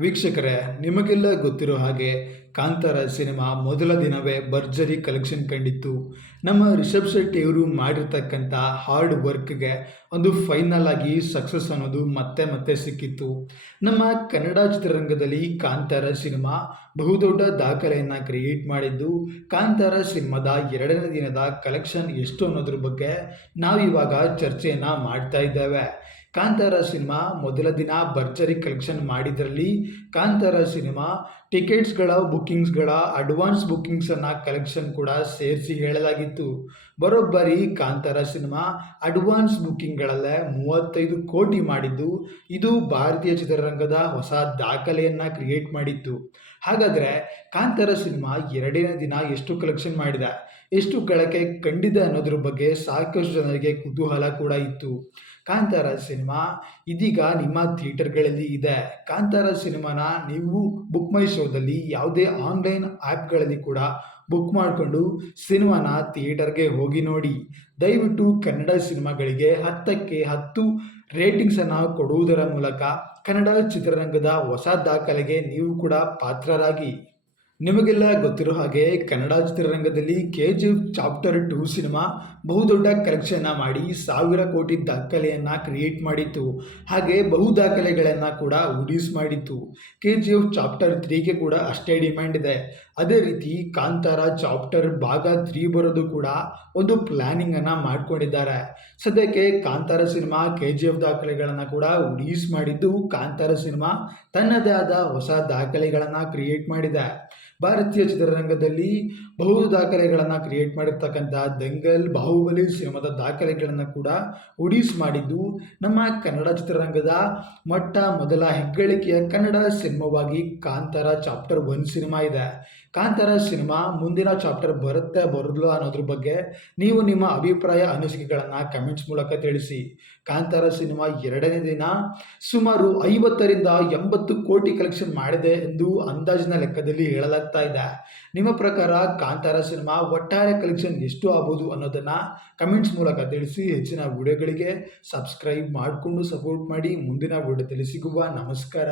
ವೀಕ್ಷಕರೇ, ನಿಮಗೆಲ್ಲ ಗೊತ್ತಿರೋ ಹಾಗೆ ಕಾಂತಾರ ಸಿನಿಮಾ ಮೊದಲ ದಿನವೇ ಭರ್ಜರಿ ಕಲೆಕ್ಷನ್ ಕಂಡಿತ್ತು. ನಮ್ಮ ರಿಷಬ್ ಶೆಟ್ಟಿ ಅವರು ಮಾಡಿರ್ತಕ್ಕಂಥ ಹಾರ್ಡ್ ವರ್ಕ್ಗೆ ಒಂದು ಫೈನಲ್ ಆಗಿ ಸಕ್ಸಸ್ ಅನ್ನೋದು ಮತ್ತೆ ಮತ್ತೆ ಸಿಕ್ಕಿತ್ತು. ನಮ್ಮ ಕನ್ನಡ ಚಿತ್ರರಂಗದಲ್ಲಿ ಕಾಂತಾರ ಸಿನಿಮಾ ಬಹುದೊಡ್ಡ ದಾಖಲೆಯನ್ನು ಕ್ರಿಯೇಟ್ ಮಾಡಿದ್ದು. ಕಾಂತಾರ ಸಿನಿಮಾದ ಎರಡನೇ ದಿನದ ಕಲೆಕ್ಷನ್ ಎಷ್ಟು ಅನ್ನೋದ್ರ ಬಗ್ಗೆ ನಾವಿವಾಗ ಚರ್ಚೆಯನ್ನು ಮಾಡ್ತಾ ಇದ್ದೇವೆ. ಕಾಂತಾರ ಸಿನಿಮಾ ಮೊದಲ ದಿನ ಭರ್ಜರಿ ಕಲೆಕ್ಷನ್ ಮಾಡಿದ್ರಲ್ಲಿ ಕಾಂತಾರ ಸಿನಿಮಾ ಟಿಕೆಟ್ಸ್ಗಳ ಬುಕ್ಕಿಂಗ್ಸ್ಗಳ ಅಡ್ವಾನ್ಸ್ ಬುಕ್ಕಿಂಗ್ಸನ್ನು ಕಲೆಕ್ಷನ್ ಕೂಡ ಸೇರಿಸಿ ಹೇಳಲಾಗಿತ್ತು. ಬರೋಬ್ಬರಿ ಕಾಂತಾರ ಸಿನಿಮಾ ಅಡ್ವಾನ್ಸ್ ಬುಕ್ಕಿಂಗ್ಗಳಲ್ಲೇ 35 ಕೋಟಿ ಮಾಡಿದ್ದು ಇದು ಭಾರತೀಯ ಚಿತ್ರರಂಗದ ಹೊಸ ದಾಖಲೆಯನ್ನು ಕ್ರಿಯೇಟ್ ಮಾಡಿತ್ತು. ಹಾಗಾದರೆ ಕಾಂತಾರ ಸಿನಿಮಾ ಎರಡನೇ ದಿನ ಎಷ್ಟು ಕಲೆಕ್ಷನ್ ಮಾಡಿದೆ, ಎಷ್ಟು ಗಳಿಕೆ ಕಂಡಿದೆ ಅನ್ನೋದ್ರ ಬಗ್ಗೆ ಸಾಕಷ್ಟು ಜನರಿಗೆ ಕುತೂಹಲ ಕೂಡ ಇತ್ತು. ಕಾಂತಾರ ಸಿನಿಮಾ ಇದೀಗ ನಿಮ್ಮ ಥಿಯೇಟರ್ಗಳಲ್ಲಿ ಇದೆ. ಕಾಂತಾರ ಸಿನಿಮಾನ ನೀವು ಬುಕ್ ಮೈ ಶೋದಲ್ಲಿ ಯಾವುದೇ ಆನ್ಲೈನ್ ಆ್ಯಪ್ಗಳಲ್ಲಿ ಕೂಡ ಬುಕ್ ಮಾಡಿಕೊಂಡು ಸಿನಿಮಾನ ಥಿಯೇಟರ್ಗೆ ಹೋಗಿ ನೋಡಿ. ದಯವಿಟ್ಟು ಕನ್ನಡ ಸಿನಿಮಾಗಳಿಗೆ 10ಕ್ಕೆ 10 ರೇಟಿಂಗ್ಸನ್ನು ಕೊಡುವುದರ ಮೂಲಕ ಕನ್ನಡ ಚಿತ್ರರಂಗದ ಹೊಸ ದಾಖಲೆಗೆ ನೀವು ಕೂಡ ಪಾತ್ರರಾಗಿ. ನಿಮಗೆಲ್ಲ ಗೊತ್ತಿರೋ ಹಾಗೆ ಕನ್ನಡ ಚಿತ್ರರಂಗದಲ್ಲಿ KGF ಚಾಪ್ಟರ್ 2 ಸಿನಿಮಾ ಬಹುದೊಡ್ಡ ಕಲೆಕ್ಷನ್ನ ಮಾಡಿ 1000 ಕೋಟಿ ದಾಖಲೆಯನ್ನು ಕ್ರಿಯೇಟ್ ಮಾಡಿತ್ತು. ಹಾಗೆ ಬಹು ದಾಖಲೆಗಳನ್ನು ಕೂಡ ಉಡೀಸ್ ಮಾಡಿತ್ತು. KGF ಚಾಪ್ಟರ್ 3ಗೆ ಕೂಡ ಅಷ್ಟೇ ಡಿಮ್ಯಾಂಡ್ ಇದೆ. ಅದೇ ರೀತಿ ಕಾಂತಾರ ಚಾಪ್ಟರ್ ಭಾಗ 3 ಬರೋದು ಕೂಡ ಒಂದು ಪ್ಲ್ಯಾನಿಂಗನ್ನು ಮಾಡ್ಕೊಂಡಿದ್ದಾರೆ. ಸದ್ಯಕ್ಕೆ ಕಾಂತಾರ ಸಿನಿಮಾ KGF ದಾಖಲೆಗಳನ್ನು ಕೂಡ ಉಡೀಸ್ ಮಾಡಿದ್ದು ಕಾಂತಾರ ಸಿನಿಮಾ ತನ್ನದೇ ಆದ ಹೊಸ ದಾಖಲೆಗಳನ್ನು ಕ್ರಿಯೇಟ್ ಮಾಡಿದೆ. ಭಾರತೀಯ ಚಿತ್ರರಂಗದಲ್ಲಿ ಬಹು ದಾಖಲೆಗಳನ್ನು ಕ್ರಿಯೇಟ್ ಮಾಡಿರ್ತಕ್ಕಂಥ ದಂಗಲ್, ಬಾಹುಬಲಿ ಸಿನಿಮಾದ ದಾಖಲೆಗಳನ್ನು ಕೂಡ ಉಡೀಸ್ ಮಾಡಿದ್ದು ನಮ್ಮ ಕನ್ನಡ ಚಿತ್ರರಂಗದ ಮೊದಲ ಹೆಗ್ಗಳಿಕೆಯ ಕನ್ನಡ ಸಿನಿಮಾವಾಗಿ ಕಾಂತಾರ ಚಾಪ್ಟರ್ 1 ಸಿನಿಮಾ ಇದೆ. ಕಾಂತಾರ ಸಿನಿಮಾ ಮುಂದಿನ ಚಾಪ್ಟರ್ ಬರುತ್ತೆ ಬರಲ್ಲ ಅನ್ನೋದ್ರ ಬಗ್ಗೆ ನೀವು ನಿಮ್ಮ ಅಭಿಪ್ರಾಯ ಅನಿಸಿಕೆಗಳನ್ನು ಕಮೆಂಟ್ಸ್ ಮೂಲಕ ತಿಳಿಸಿ. ಕಾಂತಾರ ಸಿನಿಮಾ ಎರಡನೇ ದಿನ ಸುಮಾರು 50ರಿಂದ 80 ಕೋಟಿ ಕಲೆಕ್ಷನ್ ಮಾಡಿದೆ ಎಂದು ಅಂದಾಜಿನ ಲೆಕ್ಕದಲ್ಲಿ ಹೇಳಲಾಗ್ತಾ ಇದೆ. ನಿಮ್ಮ ಪ್ರಕಾರ ಕಾಂತಾರ ಸಿನಿಮಾ ಒಟ್ಟಾರೆ ಕಲೆಕ್ಷನ್ ಎಷ್ಟು ಆಗ್ಬೋದು ಅನ್ನೋದನ್ನು ಕಮೆಂಟ್ಸ್ ಮೂಲಕ ತಿಳಿಸಿ. ಹೆಚ್ಚಿನ ವಿಡಿಯೋಗಳಿಗೆ ಸಬ್ಸ್ಕ್ರೈಬ್ ಮಾಡಿಕೊಂಡು ಸಪೋರ್ಟ್ ಮಾಡಿ. ಮುಂದಿನ ವಿಡಿಯೋದಲ್ಲಿ ಸಿಗುವ. ನಮಸ್ಕಾರ.